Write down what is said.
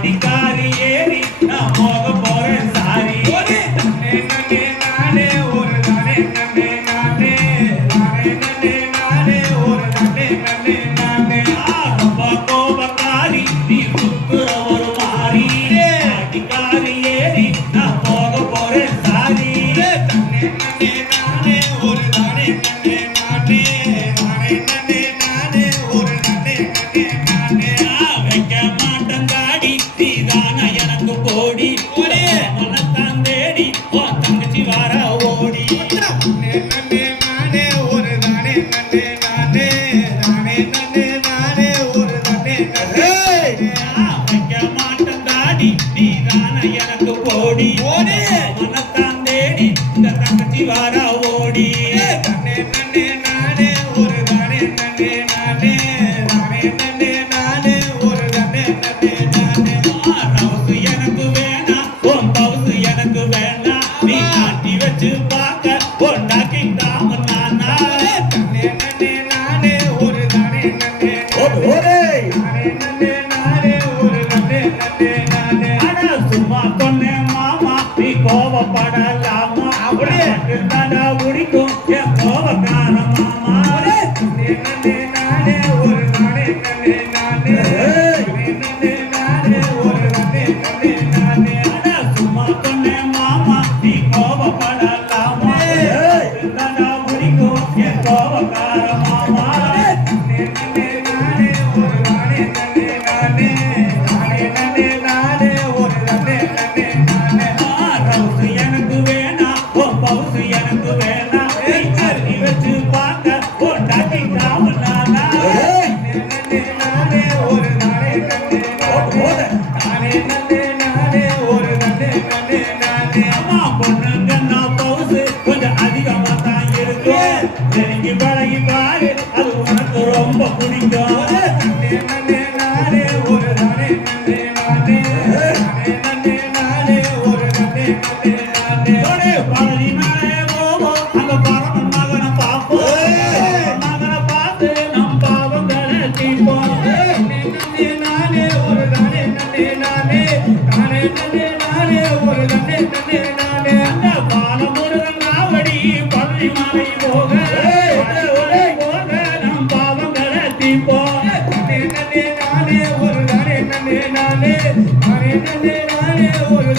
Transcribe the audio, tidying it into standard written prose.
அடிக்காரி ஏறி நான் போக போறேன் சாரி நன்னே நன்னே நானே ஒரு நானே நன்னே நானே நானே நன்னே நானே ஒரு நன்னே நன்னே நானே ரொம்ப கோபக்காரி நீ சுத்துற ஒரு மாறி அடிக்காரி ஏறி நான் போக போறேன் சாரி நன்னே நன்னே நானே ஒரு நானே நன்னே நானே நானே நன்னே நானே ஒரு நன்னே நன்னே நானே வைக்க மாட்டேன் தாடி நீதான எனக்கு போடி மனத்தான் தேடி உன் தங்கச்சி வர ஓடி நன்னே நன்னே நானே ஒரு நானே நன்னே நானே நானே நன்னே நானே ஒரு நன்னே நன்னே வைக்க மாட்டேன் தாடி நீதான எனக்கு போடி மனத்தான் தேடி இந்த தங்கச்சி வர ஓடி நன்னே நன்னே நானே ஒரு நானே நன்னே நானே நானே நன்னே நானே ஒரு நன்னே நன்னே நானே ரவுசு எனக்கு வேணாம் உன் பவுசு எனக்கு வேணாம் நீ காட்டி வச்சு பார்க்க பொண்டாக்கி தாம நானா நன்னே நன்னே நானே ஒரு நானே நன்னே நானே நன்னே நானே ஒரு நன்னே நன்னே நானே ஆனா சும்மா சொன்னேன் மாமா நீ கோபப்படலாமா அப்படியே இருந்தாடா பிடிக்கும் என் கோபக்கார மாமா நன்னே நன்னே நானே ஒரு நானே நன்னே நானே நானே நன்னே நானே ஒரு நன்னே நன்னே நானே ஆனா சும்மா சொன்னேன் மாமா நீ கோபப்படலாமா இருந்தாடா பிடிக்கும் என் கோபக்கார மாமா நன்னே நன்னே நானே ஒரு நானே நன்னே நானே நானே நன்னே நானே ஒரு நன்னே நன்னே நானே ரவுசு எனக்கு வேணாம் உன் பவுசு எனக்கு வேணாம் நீ கருதி வச்சு பார்க்க பொண்டாக்கி தாம நானா நன்னே நானே ஒரு நானே நன்னே நானே நன்னே நானே ஒரு நன்னே நன்னே நானே அம்மா பொண்ணுங்க நான் பவுசு கொஞ்சம் அதிகமா தான் இருக்கும் நெருங்கி பழகி பாரு அது உனக்கு ரொம்ப பிடிக்கும் நன்னே நன்னே நானே ஒரு நானே நன்னே நானே நானே நன்னே நானே ஒரு நன்னே நன்னே நானே ஒரே பழனி மேலே போவோம் அங்க பரமன் மகனை பார்ப்போம் மகனை பார்த்து நம் பாவங்களை தீர்ப்போம் நன்னே நானே ஒரு நானே நன்னே நானே நானே நன்னே நானே ஒரு நன்னே நன்னே நானே அந்த பாலமுருகன் காவடி பழனி மலை போக போக நம் பாவங்களை தீர்ப்போம் நன்னே நன்னே நானே ஒரு நானே நன்னே நானே நானே நன்னே நானே ஒரு